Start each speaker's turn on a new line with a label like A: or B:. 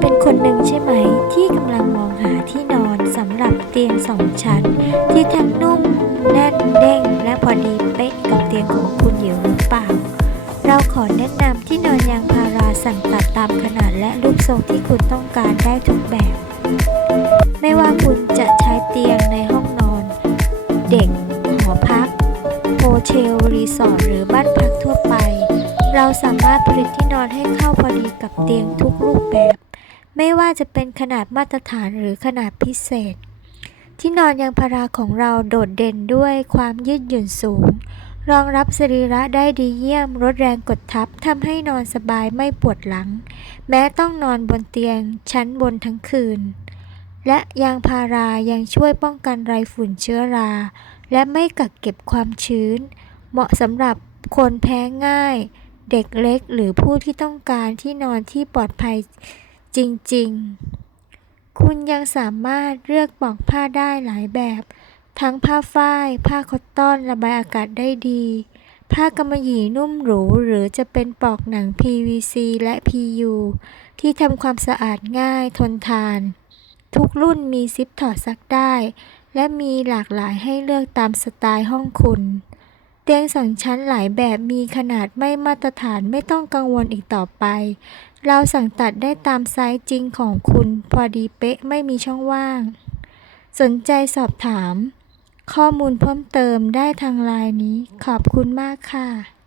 A: เป็นคนหนึ่งใช่ไหม ที่กำลังมองหาที่นอนสำหรับเตียงสองชั้น ที่ทั้งนุ่มแน่นเด้งและพอดีเป๊ะกับเตียงของคุณอยู่หรือเปล่า เราขอแนะนำที่นอนยางพาราสั่งตัดตามขนาดและรูปทรงที่คุณต้องการได้ทุกแบบ ไม่ว่าคุณจะใช้เตียงในห้องนอน เด็กหอพักโฮเทลรีสอร์ทหรือบ้านพักทั่วไปเราสามารถผลิตที่นอนให้เข้าพอดีกับเตียงทุกรูปแบบ ไม่ว่าจะเป็นขนาดมาตรฐานหรือขนาดพิเศษ ที่นอนยางพาราของเราโดดเด่นด้วยความยืดหยุ่นสูง รองรับสรีระได้ดีเยี่ยมลดแรงกดทับทำให้นอนสบายไม่ปวดหลัง แม้ต้องนอนบนเตียงชั้นบนทั้งคืน และยางพารายังช่วยป้องกันไรฝุ่นเชื้อรา และไม่กักเก็บความชื้น เหมาะสำหรับคนแพ้ง่าย เด็กเล็กหรือผู้ที่ต้องการที่นอนที่ปลอดภัย จริง ๆ คุณยังสามารถเลือกปลอกผ้าได้หลายแบบ ทั้งผ้าฝ้าย ผ้าคอตตอนระบายอากาศได้ดี ผ้ากำมะหยี่นุ่มหรู หรือจะเป็นปลอกหนัง PVC และ PU ที่ทำความสะอาดง่ายทนทาน ทุกรุ่นมีซิปถอดซักได้ และมีหลากหลายให้เลือกตามสไตล์ห้องคุณ ตียงสองชั้นหลายแบบมีขนาดไม่มาตรฐานไม่ต้องกังวลอีกต่อไป เราสั่งตัดได้ตามไซส์จริงของคุณ พอดีเป๊ะไม่มีช่องว่าง สนใจสอบถาม ข้อมูลเพิ่มเติมได้ทางไลน์นี้ ขอบคุณมากค่ะ